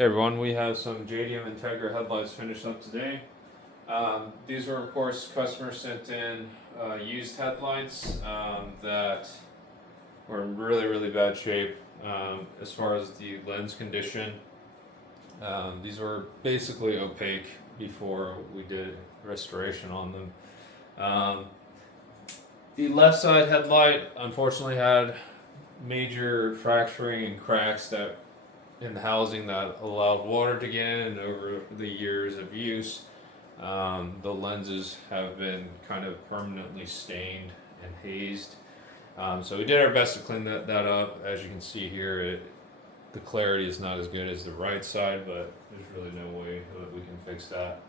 Hey everyone, we have some JDM Integra headlights finished up today. These were of course customers sent in used headlights that were in really bad shape as far as the lens condition. These were basically opaque before we did restoration on them. The left side headlight unfortunately had major fracturing and cracks that in the housing that allowed water to get in, and over the years of use the lenses have been kind of permanently stained and hazed. So we did our best to clean that up. As you can see here, the clarity is not as good as the right side, but there's really no way that we can fix that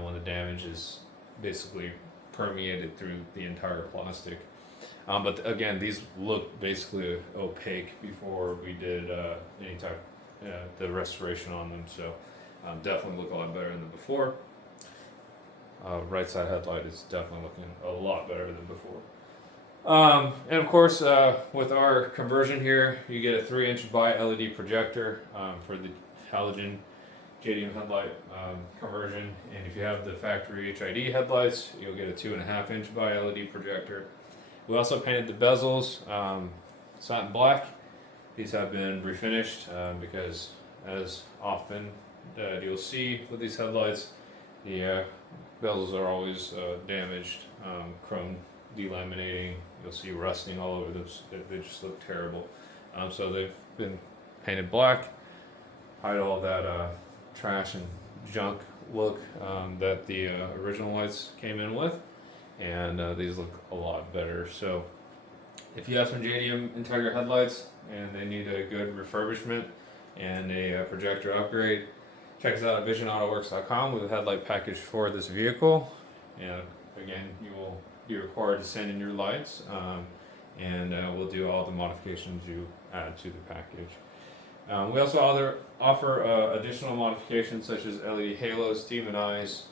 when the damage is basically permeated through the entire plastic. But again, these look basically opaque before we did any type the restoration on them, so definitely look a lot better than before. Right side headlight is definitely looking a lot better than before. And of course, with our conversion here, you get a 3-inch bi LED projector for the halogen JDM headlight conversion, and if you have the factory HID headlights, you'll get a 2.5-inch bi LED projector. We also painted the bezels satin black. These have been refinished because, as often you'll see with these headlights, the bezels are always damaged, chrome delaminating. You'll see rusting all over them. They just look terrible. So they've been painted black, hide all that trash and junk look that the original lights came in with, and these look a lot better. So if you have some JDM Integra headlights and they need a good refurbishment and a projector upgrade, check us out at VisionAutoworks.com with a headlight package for this vehicle. And again, you will be required to send in your lights, and we'll do all the modifications you add to the package. We also offer additional modifications such as LED halos, demon eyes,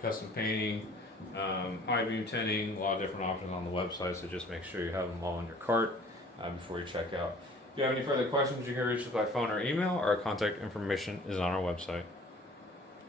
custom painting, high beam tinting, a lot of different options on the website, so just make sure you have them all in your cart before you check out. If you have any further questions, you can reach us by phone or email. Our contact information is on our website.